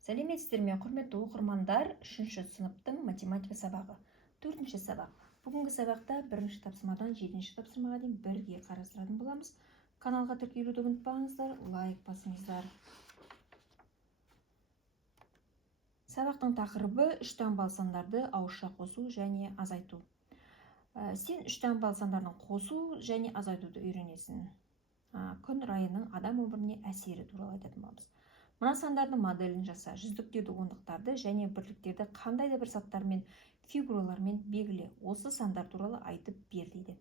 Сәлеметсіздер ме, құрметті оқырмандар, 3-ші сыныптың математика сабағы. 4-ші сабақ. Бүгінгі сабақта 1-ші тапсырмадан 7-ші тапсырмаға дейін бірге қарастыратын боламыз. Каналға тіркелуді ұмытпаңыздар, лайк басыңыздар. Сабақтың тақырыбы 3 таңбалы сандарды ауызша қосу және азайту. Сен 3 таңбалы сандардың қосу және азайтуды үйренесің. Күн райының адам өміріне әсері туралы айтатын боламыз. Мына сандардың моделін жаса, жүздіктерді, ондықтарды және бірліктерді қандай да бір заттармен, фигуралармен белгіле. Осы сандар туралы айтып бер дейді.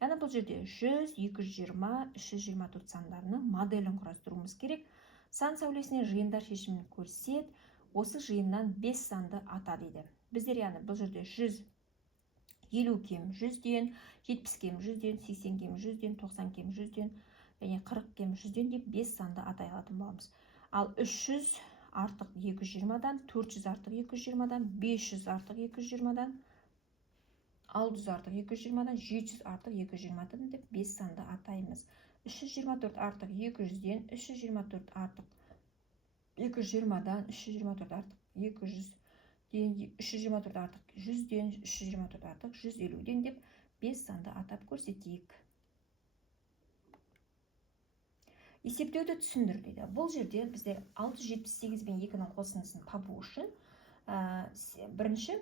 Яғни бұл жерде 100, 220, 324 сандарының моделін құрастыруымыз керек. Сан сәулесіне жиындар шешімін көрсет, осы жиыннан 5 санды ата дейді. Біздер яғни бұл жерде 100 50 кем 100-ден, 70 кем 100-ден, 80 кем 100-ден, 90 кем 100-ден және 40 кем 100-ден деп 5 санды атай алатын боламыз. Ал 300 артық 220-дан, 400 артық 220-дан, 500 артық 220-дан, 600 артық 220-дан, 700 артық 220-дан деп 5 санды атаймыз. 324 артық 200-ден, 324 артық 220-дан, 324 артық 200-ден, 324 артық 100-ден, 324 артық 150-ден деп 5 санды атап көрсетейік. Есептеуді түсіндір дейді. Бұл жерде біздер 678 бен 2-ның қосындысын табу үшін бірінші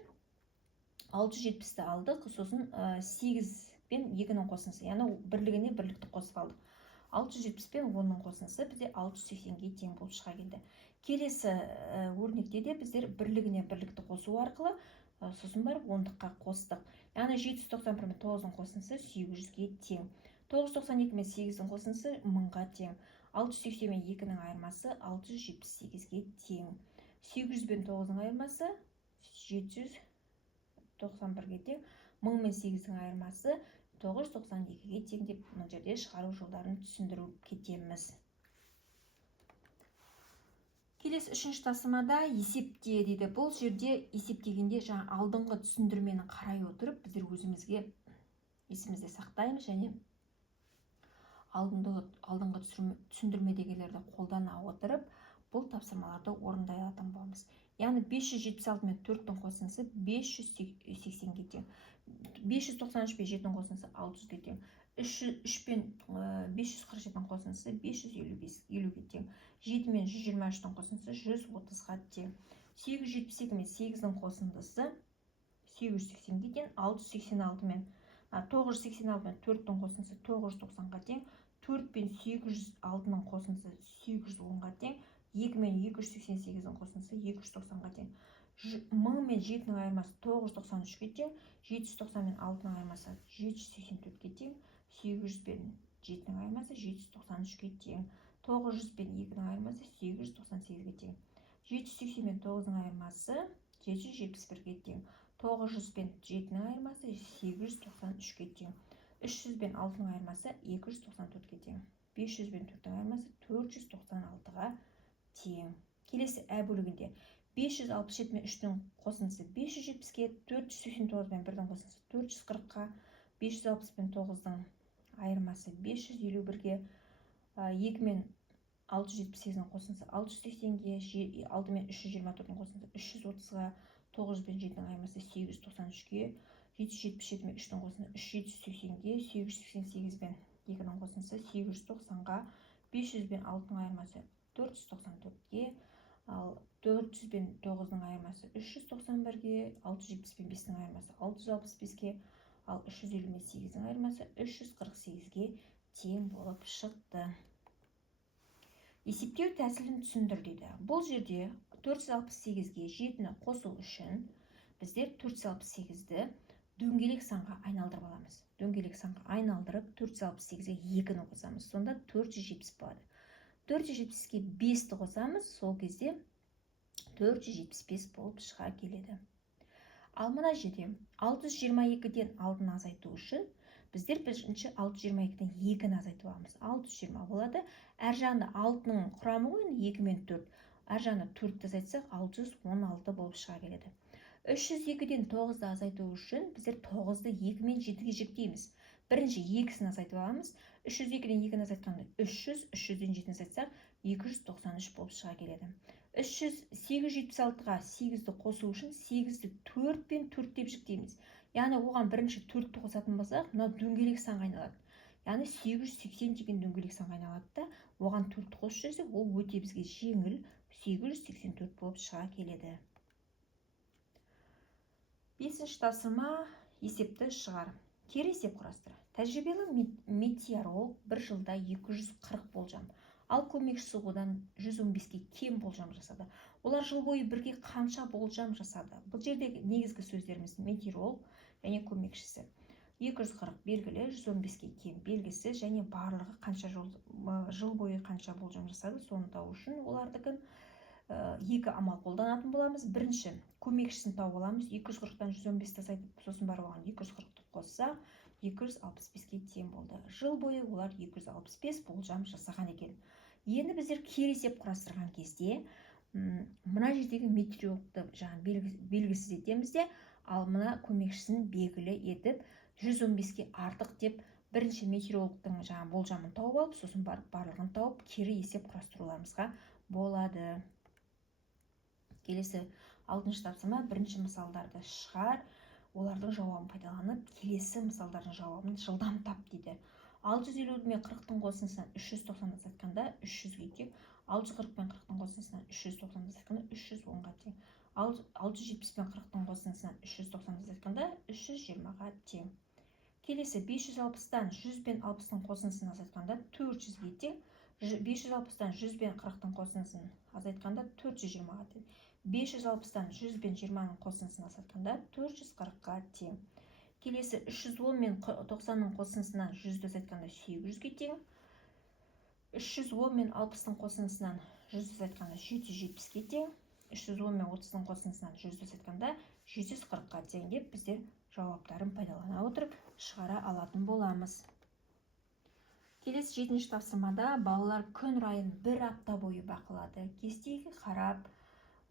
670-ті алдық, сосын 8 бен 2-ның қосындысы, яғни бірлігіне бірлікті қосып алдық. 670 пен 10-ның қосындысы бізде 680-ге тең болып шыға келді. Келесі өрнекте де біздер бірлігіне бірлікті қосу арқылы сосын барып ондыққа қостық. Яғни 791 мен 9-ның қосындысы 800-ге тең. 992 мен 8-дің қосындысы 1000-ға тең. 680 мен 2-ның айырмасы 678-ге тең. 800 бен 9-ның айырмасы 791-ге тең. 1000 мен 8-дің айырмасы 992-ге тең деп мына жерде шығару жолдарын түсіндіріп кетеміз. Келесі 3-ші тапсырмада есепте дейді. Бұл жерде есептегенде жаңа алдыңғы түсіндірмені қарай отырып, біздер өзімізге есімізде сақтаймыз және алдыңғы түсіндірмедегілерді қолдана отырып, бұл тапсырмаларды орындай алатын боламыз. Яғни 576 мен 4-дің қосындысы 580-ге тең. 593 пен 7-дің қосындысы 600-ге тең. 3 пен 547-дің қосындысы 550-ге тең. 7 мен 123-дің қосындысы 130-ға тең. 872 мен 8-дің қосындысы 880-ге тең. 986 мен 4-дің қосындысы 990-ға тең. 4 пен 806-ның қосындысы 810-ға тең. 2 мен 288-дің қосындысы 290-ға тең. 1000 мен 7-ның айырмасы 993-ге тең. 790 мен 6-ның айырмасы 784-ге тең. 800 пен 7-ның айырмасы 793-ге тең. 900 пен 2-ның айырмасы 898-ге тең. 780 мен 9-ның айырмасы 771-ге тең. 900 пен 7-ның айырмасы 893-ге тең. 300 бен 6-ның айырмасы 294-ге тең. 500 бен 4-ның айырмасы 496-ға тең. Келесі бөлігінде 567 мен 3-дің қосындысы 570-ге, 489 мен 1-дің қосындысы 440-ға, 560 пен 9-ның айырмасы 551-ге, 2 мен 678-дің қосындысы 680-ге, 6 мен 324-дің қосындысы 330-ға, 9 пен 7-дің айырмасы 893-ге, 777 мен 3-дің қосындысы 780-ге, 888 бен 2-ның қосындысы 890-ға, 500 бен 6-ның айырмасы 494-ге, ал 400 бен 9-ның айырмасы 391-ге, 670 бен 5-ның айырмасы 665-ге, ал 350 мен 8-дің айырмасы 348-ге тең болып шықты. Есептеу тәсілін түсіндір дейді. Бұл жерде 468-ге 7-ні қосу үшін біздер 468-ді дөңгелек санға айналдырып аламыз. Дөңгелек санға айналдырып 468-ге 2-ні қосамыз. Сонда 470 болады. 470-ге 5-ті қосамыз, сол кезде 475 болып шыға келеді. Ал мына жерде 622-ден алдын азайту үшін біздер бірінші 622-ден 2-ні азайтып аламыз. 620 болады. Әр жағында 6-ның құрамы ғой, 2 мен 4. Әр жағында 4-ті азайтсақ 616 болып шыға келеді. 302-ден 9-ды азайту үшін біздер 9-ды 2 мен 7-ге жіктейміз. Бірінші 2-сін азайтып аламыз. 302-ден 2-ні азайтқанда 300, 300-ден 7-ні азайтсақ 293 болып шыға келеді. 876-ға 8-ді қосу үшін 8-ді 4 пен 4 деп жіктейміз. Яғни оған бірінші 4-ті қосатын болсақ, мына дөңгелек санға айналады. Яғни 880 деген дөңгелек санға айналады да, оған 4-ті қосып жүрсек, ол өте бізге жеңіл 884 болып шыға келеді. 5-ші тапсырма есепті шығар. Кері есеп құрастыр. Тәжірибелі метеоролог бір жылда 240 болжам, ал көмекшісі одан 115-ке кем болжам жасады. Олар жыл бойы бірге қанша болжам жасады? Бұл жердегі негізгі сөздеріміз метеоролог және көмекшісі. 240 белгілі, 115-ке кем белгісі және барлығы қанша жыл бойы қанша болжам жасады, соны табу үшін олардыкін екі амал қолданатын боламыз. Бірінші, көмекшісін тауып аламыз. 240-тан 115 тасайтып, сосын барып оған 240-ты қосса, 265-ке тең болды. Жыл бойы олар 265 болжам жасаған екен. Енді біздер кері есеп құрастырған кезде, мына жердегі метеорологты белгісіз етеміз де, ал мына көмекшісін белгілі етіп, 115-ке артық деп бірінші метеорологтың болжамын тауып алып, сосын барлығын тауып, кері есеп құрастыруларымызға болады. Келесі 6-шы тапсырма, бірінші мысалдарды шығар, олардың жауабын пайдаланып, келесі мысалдардың жауабын жылдам тап дейді. 650 мен 40-тың қосындысынан 390-ды сатқанда 300-ге тең, 640 пен 40-тың қосындысынан 390-ды сатқанда 310-ға тең, 670 пен 40-тың қосындысынан 390-ды сатқанда 320-ға тең. Келесі 560-тан 100 пен 60-тың қосындысын азайтқанда 400-ге тең, 560-тан 100 пен 40-тың қосындысын азайтқанда 420-ға тең. 560-тан 100 пен 20-ның қосындысын азайтқанда 440-ға тең. Келесі 310 мен 90-ның қосындысынан 100-ді азайтқанда 800-ге тең. 310 мен 60-тың қосындысынан 100-ді азайтқанда 770-ге тең. 310 мен 30-тың қосындысынан 100-ді азайтқанда 740-ға тең деп біздер жауаптарын пайдалана отырып шығара алатын боламыз. Келесі 7-ші тапсырмада балалар күн райын бір апта бойы бақылады. Кестеге қарап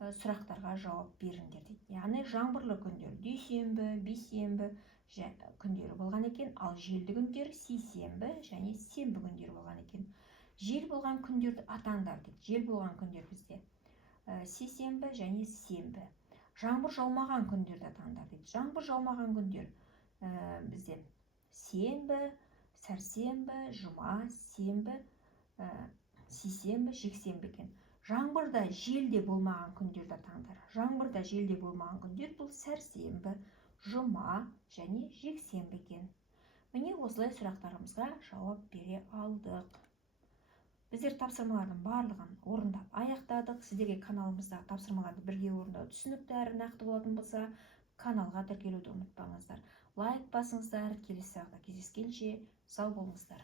сұрақтарға жауап беріңдер дейді. Яғни жаңбырлы күндер дүйсенбі, бейсенбі күндері болған екен, ал желді күндер сейсенбі және сенбі күндері болған екен. Жел болған күндерді атаңдар дейді. Жел болған күндер бізде сейсенбі және сенбі. Жаңбыр жаумаған күндерді атаңдар дейді. Жаңбыр жаумаған күндер бізде сенбі, сәрсенбі, жұма, сенбі, сейсенбі, жексенбі екен. Жаңбырда желде болмаған күндерді атаңдар. Жаңбырда желде болмаған күндер бұл сәрсенбі, жұма және жексенбі екен. Міне осылай сұрақтарымызға жауап бере алдық. Біздер тапсырмалардың барлығын орындап аяқтадық. Сіздерге каналымыздағы тапсырмаларды бірге орындау түсінікті әрі нақты болатын болса, каналға тіркелуді ұмытпаңыздар. Лайк басыңыздар. Келесі сабақта кездескенше сау болыңыздар.